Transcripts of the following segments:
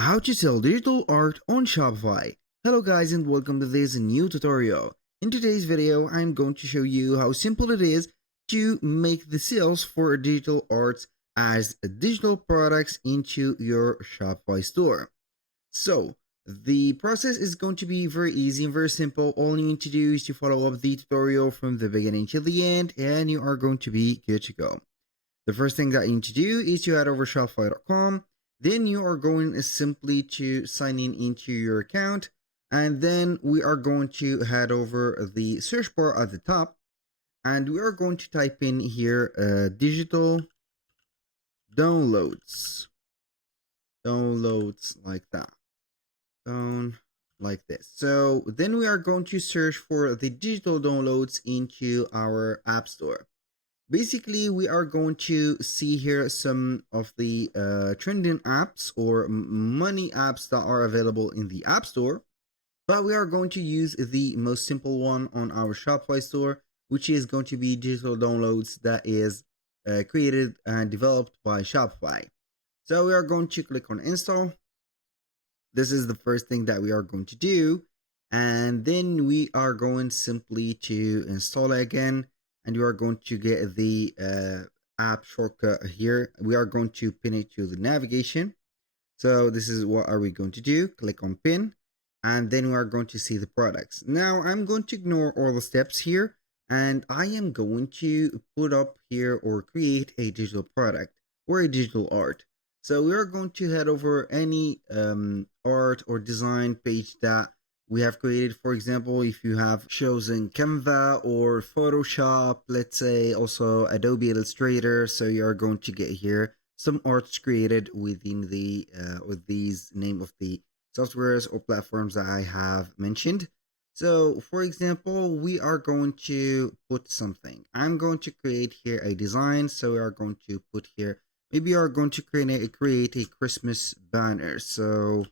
How to sell digital art on Shopify. Hello guys and welcome to this new tutorial. In today's video, I'm going to show you how simple it is to make the sales for digital arts as digital products into your Shopify store. So the process is going to be very easy and very simple. All you need to do is to follow up the tutorial from the beginning to the end and you are going to be good to go. The first thing that you need to do is to head over shopify.com. Then you are going simply to sign in into your account. And then we are going to head over the search bar at the top. And we are going to type in here digital downloads. Downloads like that. Down like this. So then we are going to search for the digital downloads into our app store. Basically, we are going to see here some of the trending apps or money apps that are available in the App Store, but we are going to use the most simple one on our Shopify store, which is going to be digital downloads that is created and developed by Shopify. So we are going to click on install. This is the first thing that we are going to do, and then we are going simply to install it again. And you are going to get the app shortcut here. We are going to pin it to the navigation. So this is what are we going to do. Click on pin and then we are going to see the products. Now I'm going to ignore all the steps here and I am going to put up here or create a digital product or a digital art. So we are going to head over any art or design page that we have created. For example, if you have chosen Canva or Photoshop, let's say also Adobe Illustrator, so you are going to get here some arts created within the with these name of the softwares or platforms that I have mentioned. So for example, we are going to put something. I'm going to create here a design. So we are going to put here, maybe you are going to create a Christmas banner. So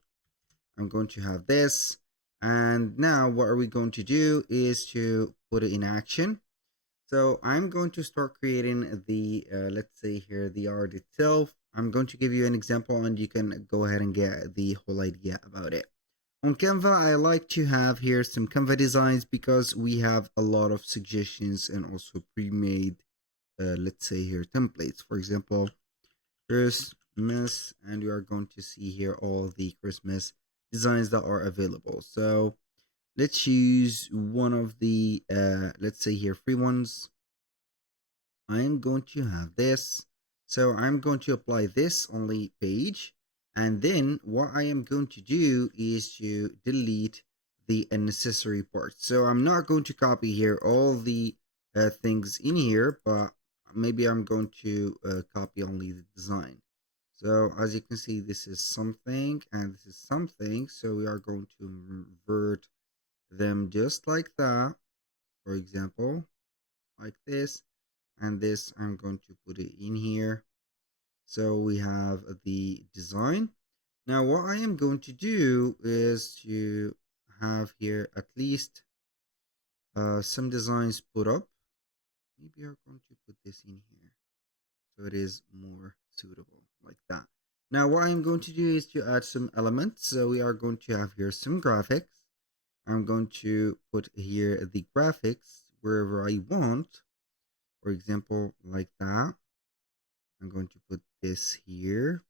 I'm going to have this. And now what are we going to do is to put it in action. So I'm going to start creating the, let's say here, the art itself. I'm going to give you an example and you can go ahead and get the whole idea about it. On Canva, I like to have here some Canva designs because we have a lot of suggestions and also pre-made, let's say here, templates. For example, Christmas, and you are going to see here all the Christmas designs that are available. So let's use one of the let's say here free ones. I'm going to have this. So I'm going to apply this only page, and then what I am going to do is to delete the unnecessary parts. So I'm not going to copy here all the things in here, but maybe I'm going to copy only the design. So as you can see, this is something and this is something. So we are going to invert them just like that. For example, like this. And this, I'm going to put it in here. So we have the design. Now what I am going to do is to have here at least some designs put up. Maybe I'm going to put this in here so it is more suitable like that. Now what I'm going to do is to add some elements. So we are going to have here some graphics. I'm going to put here the graphics wherever I want. For example, like that. I'm going to put this here.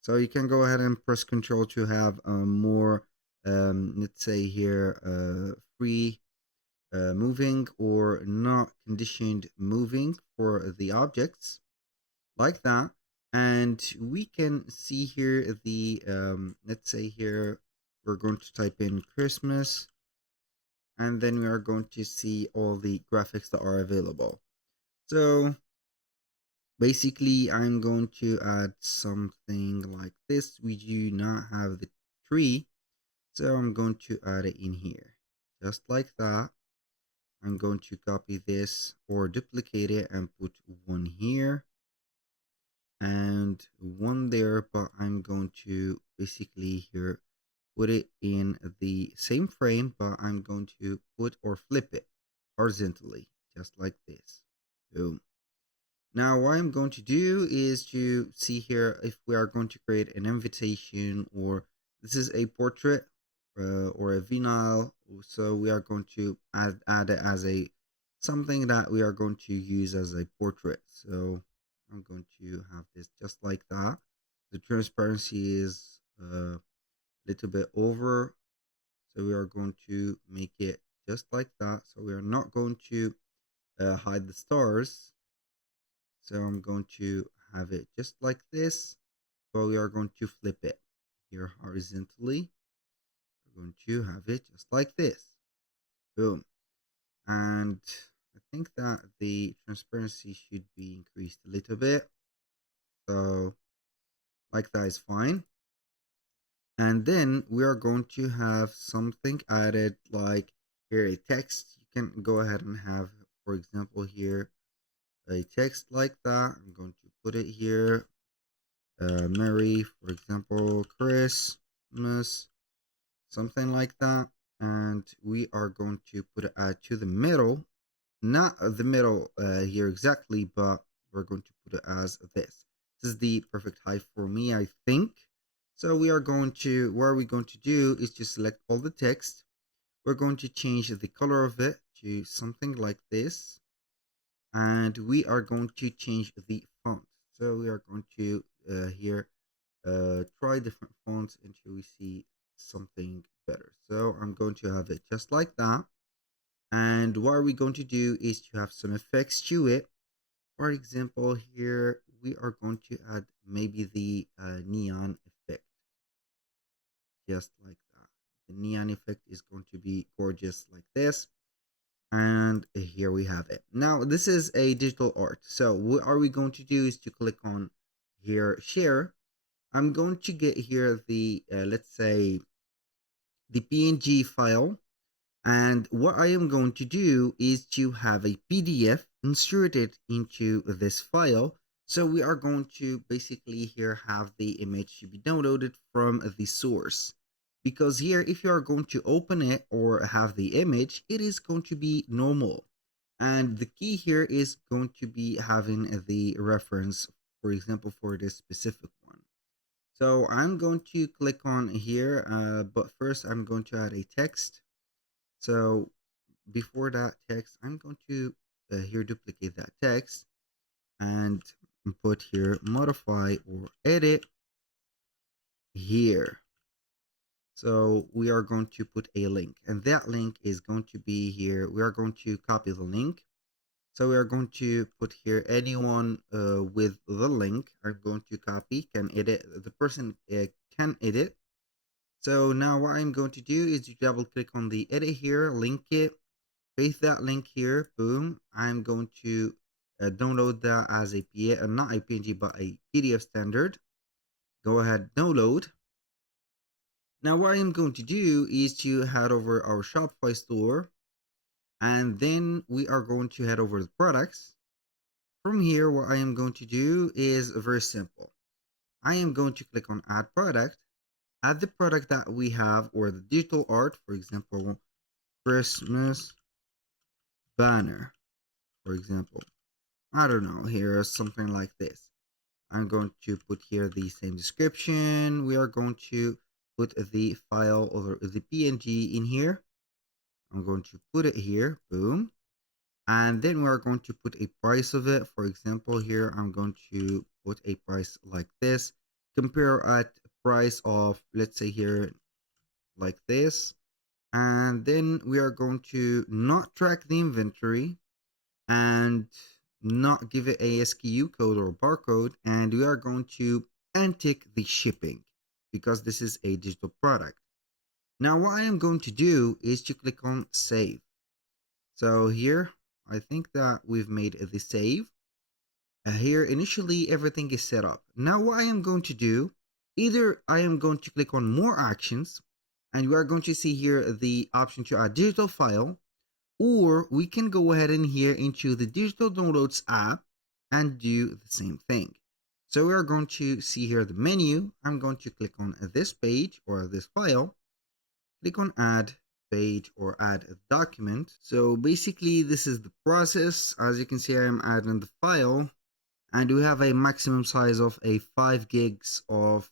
So you can go ahead and press Control to have more, let's say here, free moving or not conditioned moving for the objects like that. And we can see here the, let's say here, we're going to type in Christmas and then we are going to see all the graphics that are available. So basically, I'm going to add something like this. We do not have the tree, so I'm going to add it in here. Just like that. I'm going to copy this or duplicate it and put one here and one there, but I'm going to basically here put it in the same frame, but I'm going to put or flip it horizontally, just like this. Boom. Now what I'm going to do is to see here if we are going to create an invitation or This is a portrait or a vinyl. So we are going to add it as a something that we are going to use as a portrait. So I'm going to have this just like that. The transparency is a little bit over. So we are going to make it just like that. So we are not going to hide the stars. So I'm going to have it just like this, but we are going to flip it here horizontally. We're going to have it just like this. Boom. And I think that the transparency should be increased a little bit. So like that is fine. And then we are going to have something added like here a text. You can go ahead and have, for example, here a text like that. I'm going to put it here. Merry, for example, Christmas, something like that. And we are going to put it to the middle, not the middle here exactly, but we're going to put it as this. This is the perfect height for me, I think. So we are going to, what we're going to do is just select all the text. We're going to change the color of it to something like this. And we are going to change the font. So we are going to here try different fonts until we see something better. So I'm going to have it just like that. And what are we going to do is to have some effects to it. For example, here we are going to add maybe the neon effect, just like that. The neon effect is going to be gorgeous like this. And here we have it. Now, this is a digital art. So what are we going to do is to click on here, share. I'm going to get here the, let's say, the PNG file. And what I am going to do is to have a PDF inserted into this file. So we are going to basically here have the image to be downloaded from the source. Because here, if you are going to open it or have the image, it is going to be normal. And the key here is going to be having the reference, for example, for this specific one. So I'm going to click on here, but first I'm going to add a text. So before that text, I'm going to here duplicate that text and put here modify or edit here. So we are going to put a link, and that link is going to be here. We are going to copy the link. So we are going to put here anyone with the link. I'm going to copy, can edit. The person can edit. So now what I'm going to do is to double click on the edit here, link it, paste that link here, boom. I'm going to download that as a not a PNG, but a PDF standard. Go ahead, download. Now what I'm going to do is to head over our Shopify store, and then we are going to head over the products. From here, what I am going to do is very simple. I am going to click on add product, add the product that we have or the digital art, for example, Christmas banner, for example. I don't know, here something like this. I'm going to put here the same description. We are going to put the file or the PNG in here. I'm going to put it here, boom. And then we are going to put a price of it. For example, here I'm going to put a price like this. Compare at price of, let's say here, like this. And then we are going to not track the inventory and not give it a SKU code or barcode, and we are going to untick the shipping because this is a digital product. Now what I am going to do is to click on save. So here I think that we've made the save. Here initially everything is set up. Now what I am going to do, either I am going to click on more actions, and we are going to see here the option to add digital file, or we can go ahead and here into the digital downloads app and do the same thing. So we are going to see here the menu. I'm going to click on this page or this file, click on add page or add a document. So basically this is the process. As you can see, I'm adding the file, and we have a maximum size of a 5 gigs of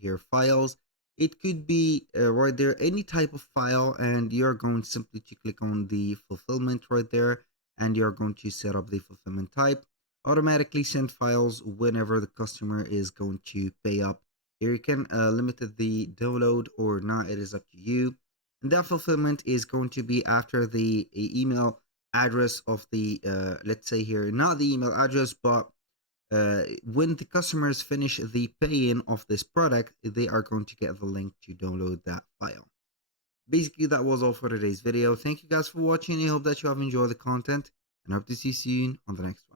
here files. It could be right there any type of file, and you're going simply to click on the fulfillment right there, and you're going to set up the fulfillment type. Automatically send files whenever the customer is going to pay up. Here you can limit the download or not, it is up to you. And that fulfillment is going to be after the email address of the let's say here, not the email address, but when the customers finish the pay-in of this product, they are going to get the link to download that file. Basically, that was all for today's video. Thank you guys for watching. I hope that you have enjoyed the content, and hope to see you soon on the next one.